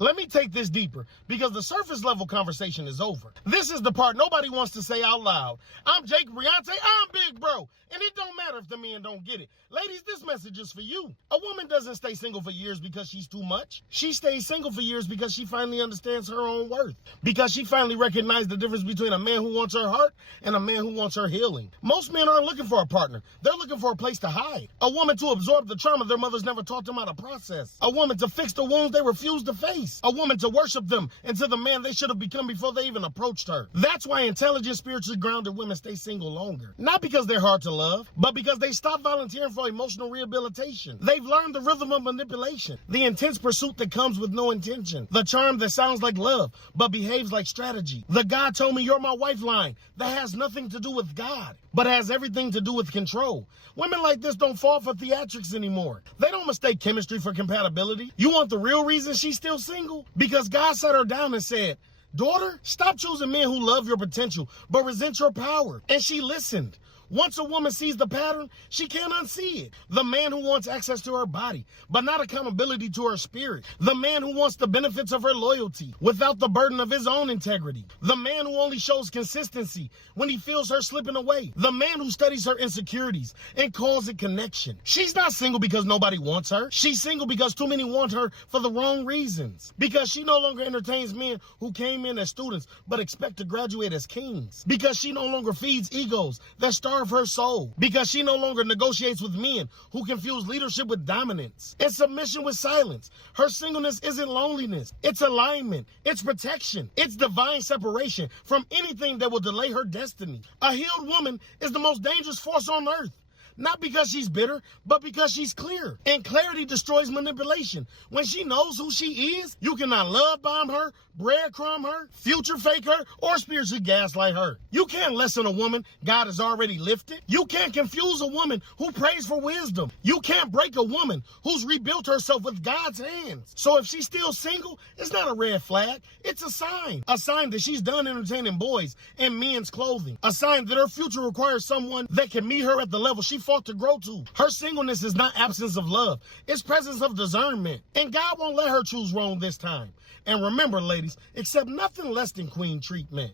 Let me take this deeper, because the surface level conversation is over. This is the part nobody wants to say out loud. I'm Jake Briante, I'm Big Bro, and it don't matter if the men don't get it. Ladies, this message is for you. A woman doesn't stay single for years because she's too much. She stays single for years because she finally understands her own worth. Because she finally recognized the difference between a man who wants her heart and a man who wants her healing. Most men aren't looking for a partner. They're looking for a place to hide. A woman to absorb the trauma their mothers never taught them how to process. A woman to fix the wounds they refuse to face. A woman to worship them into the man they should have become before they even approached her. That's why intelligent, spiritually grounded women stay single longer. Not because they're hard to love, but because they stop volunteering for emotional rehabilitation. They've learned the rhythm of manipulation, the intense pursuit that comes with no intention, the charm that sounds like love but behaves like strategy, the God told me you're my wife line that has nothing to do with God but has everything to do with control. Women like this don't fall for theatrics anymore. They don't mistake chemistry for compatibility. You want the real reason she's still single? Because God sat her down and said, daughter, stop choosing men who love your potential but resent your power. And she listened. Once a woman sees the pattern, she can't unsee it. The man who wants access to her body, but not accountability to her spirit. The man who wants the benefits of her loyalty without the burden of his own integrity. The man who only shows consistency when he feels her slipping away. The man who studies her insecurities and calls it connection. She's not single because nobody wants her. She's single because too many want her for the wrong reasons. Because she no longer entertains men who came in as students but expect to graduate as kings. Because she no longer feeds egos that starve her soul. Because she no longer negotiates with men who confuse leadership with dominance and submission with silence. Her singleness isn't loneliness. It's alignment. It's protection. It's divine separation from anything that will delay her destiny. A healed woman is the most dangerous force on earth. Not because she's bitter, but because she's clear. And clarity destroys manipulation. When she knows who she is, you cannot love bomb her, breadcrumb her, future fake her, or spiritually gaslight her. You can't lessen a woman God has already lifted. You can't confuse a woman who prays for wisdom. You can't break a woman who's rebuilt herself with God's hands. So if she's still single, it's not a red flag. It's a sign. A sign that she's done entertaining boys in men's clothing. A sign that her future requires someone that can meet her at the level she fought to grow to. Her singleness is not absence of love. It's presence of discernment. And God won't let her choose wrong this time. And remember, ladies, accept nothing less than queen treatment.